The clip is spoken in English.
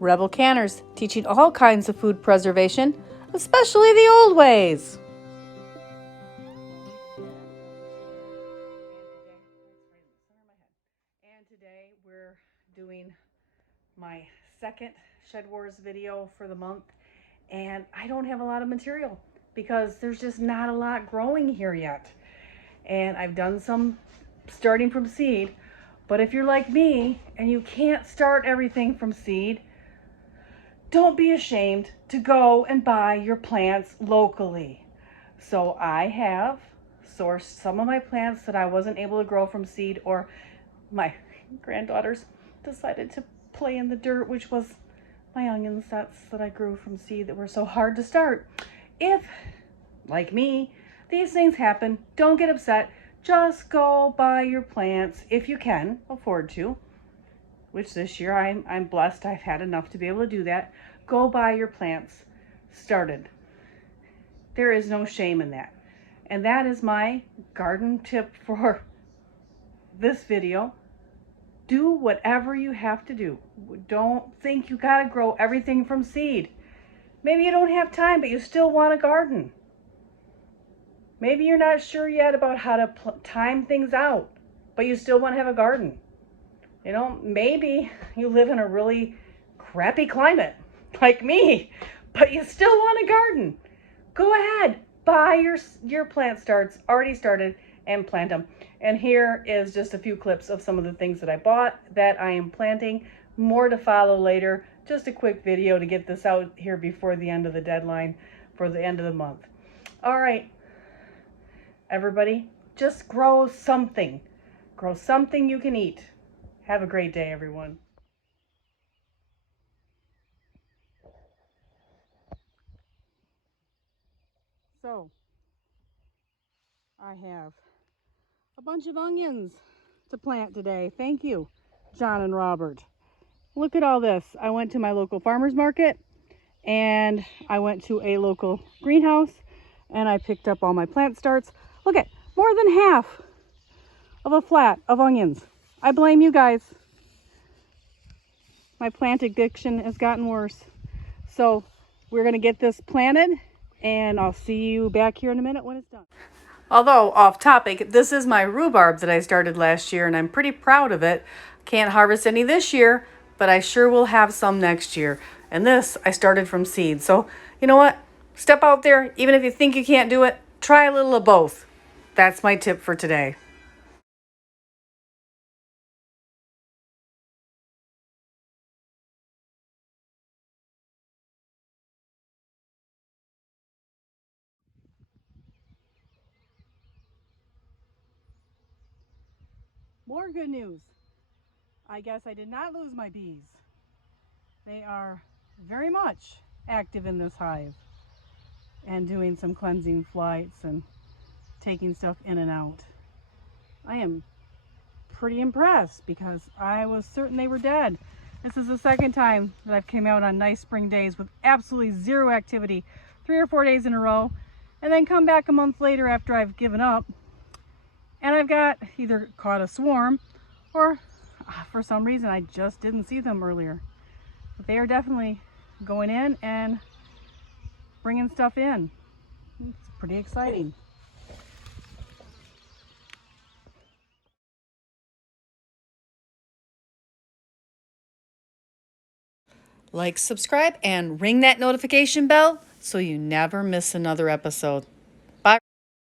Rebel Canners, teaching all kinds of food preservation, especially the old ways. And today we're doing my second Shed Wars video for the month, and I don't have a lot of material because there's just not a lot growing here yet. And I've done some starting from seed, but if you're like me and you can't start everything from seed, don't be ashamed to go and buy your plants locally. So I have sourced some of my plants that I wasn't able to grow from seed, or my granddaughters decided to play in the dirt, which was my onion sets that I grew from seed that were so hard to start. If, like me, these things happen, don't get upset. Just go buy your plants if you can afford to, which this year I'm blessed I've had enough to be able to do that. Go buy your plants started. There is no shame in that. And that is my garden tip for this video. Do whatever you have to do. Don't think you gotta grow everything from seed. Maybe you don't have time, but you still want a garden. Maybe you're not sure yet about how to time things out, but you still want to have a garden. You know, maybe you live in a really crappy climate, like me, but you still want a garden. Go ahead, buy your plant starts, already started, and plant them. And here is just a few clips of some of the things that I bought that I am planting. More to follow later. Just a quick video to get this out here before the end of the deadline for the end of the month. All right, everybody, just grow something. Grow something you can eat. Have a great day, everyone. So, I have a bunch of onions to plant today. Thank you, John and Robert. Look at all this. I went to my local farmer's market, and I went to a local greenhouse, and I picked up all my plant starts. Look at more than half of a flat of onions. I blame you guys. My plant addiction has gotten worse. So we're gonna get this planted, and I'll see you back here in a minute when it's done. Although off topic, this is my rhubarb that I started last year, and I'm pretty proud of it. Can't harvest any this year, but I sure will have some next year. And this I started from seed. So you know what? Step out there, even if you think you can't do it, try a little of both. That's my tip for today. More good news. I guess I did not lose my bees. They are very much active in this hive and doing some cleansing flights and taking stuff in and out. I am pretty impressed because I was certain they were dead. This is the second time that I've came out on nice spring days with absolutely zero activity, 3 or 4 days in a row, and then come back a month later after I've given up, and I've got either caught a swarm or for some reason I just didn't see them earlier. But they are definitely going in and bringing stuff in. It's pretty exciting. Like, subscribe, and ring that notification bell so you never miss another episode.